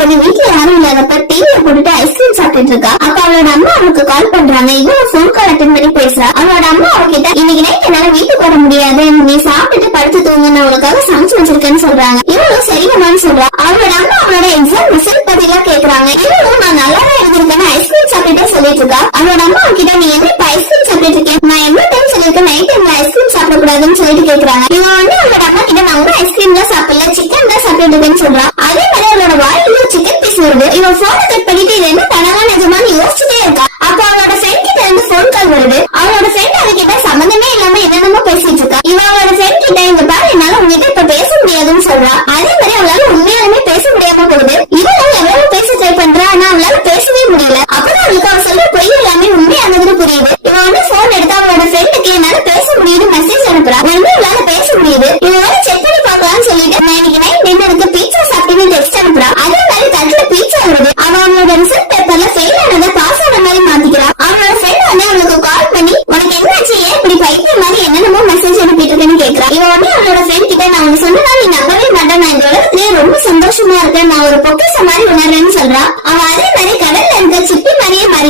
பண்ணி வீட்டுல யாரும் இல்லாதப்ப டிவியை போட்டுட்டு ஐஸ்கிரீம் சாப்பிட்டு இருக்கா. அப்ப அவளோட அம்மா அவளுக்கு கால் பண்றாங்க. இவன் போன் கால் அட்டெண்ட் பண்ணி பேசுறா. அவளோட அம்மா அவகிட்ட இன்னைக்கு நைட் என்னால வீட்டுக்கு வர முடியாது, நீ சாப்பிட்டுட்டு படுத்து தூங்க, நான் உனக்காக சமைச்சு வச்சிருக்கேன்னு சொல்றாங்க. இவளும் சரிங்கம்மான்னு சொல்றா. அவளோட அம்மா அவளோட எக்ஸாம் ரிசல்ட் பத்தி எல்லாம் கேக்குறாங்க. இவளும் நான் நல்லா தான் எழுதிருக்கேன்னு ஐஸ்கிரீம் சாப்பிட்டுட்டே சொல்லிட்டு இருக்கா. அவளோட அம்மா அவகிட்ட நீ என்ன இப்ப ஐஸ்கிரீம் சாப்பிட்டு இருக்கேன், நான் எவ்வளவு டைம் சொல்லிருக்கேன் நைட் டைம்ல ஐஸ்கிரீம் சாப்பிடக்கூடாதுன்னு சொல்லிட்டு கேக்குறாங்க. இவன் அவளோட அம்மா கிட்ட நான் கூட ஐஸ்கிரீம் தான் சாப்பிடல, சிக்கன் தான் சாப்பிட்டு இருக்கேன்னு சொல்றா. அதே மாதிரி அவளோட வாயில சிக்கன் பீஸ் வருது. இவன் போனை கட் பண்ணிட்டு இது என்ன கனவா நிஜமான்னு யோசிச்சுட்டே இருக்கா. அப்ப அவளோட ஃப்ரெண்ட் கிட்ட இருந்து போன் கால் வருது. அவளோட ஃப்ரெண்ட் அவகிட்ட சம்பந்தமே இல்லாம என்னென்னமோ பேசிட்டு இருக்கா. இவ அவளோட ஃப்ரெண்ட் கிட்ட இந்த பாரு என்னால உங்ககிட்ட இப்ப பேச முடியாதுன்னு சொல்றா. அதே மாதிரி அவளால உண்மையாலுமே பேச முடியாம போகுது. இவளும் எவ்வளவு பேச ட்ரை பண்றா, ஆனா அவளால பேசவே முடியல. அப்பதான் அவளுக்கு அவ சொல்ற பொய் எல்லாமே உண்மையானதுன்னு புரியுது. இவன் வந்து போன் எடுத்து அவளோட ஃப்ரெண்டுக்கு என்னால பேச முடியுது மெசேஜ் அனுப்புறா. வந்து இவளால பேச முடியுது, இவளால செக் பண்ணி பாக்கலாம்னு சொல்லிட்டு நான் இன்னைக்கு நைட் டின்னருக்கு பீட்சா சாப்பிட்டு டெக்ஸ்ட் அனுப்புறா. அதே மாதிரி தட்டுல பீட்சா வருது. அவளோட ரிசல்ட் பேப்பர்ல ஃபெயில் ஆனதை பாஸ் ஆன மாதிரி மாத்திக்கிறா. அவளோட ஃப்ரெண்ட் வந்து அவளுக்கு கால் பண்ணி உனக்கு என்னாச்சு, ஏன் இப்படி பைத்தியம் மாதிரி என்னென்னமோ மெசேஜ் அனுப்பிட்டு இருக்கேன்னு கேக்குறா. இவன் வந்து அவளோட ஃப்ரெண்ட் கிட்ட நான் உனக்கு சொன்னா நீ நம்பவே மாட்டேன், நான் இந்த உலகத்திலேயே ரொம்ப சந்தோஷமா இருக்கேன், நான் ஒரு பொக்கிஷம் மாதிரி உணர்றேன்னு சொல்றா. அவன் அதே மாதிரி கடல்ல இருக்க சிப்பி மாதிரியே மாறி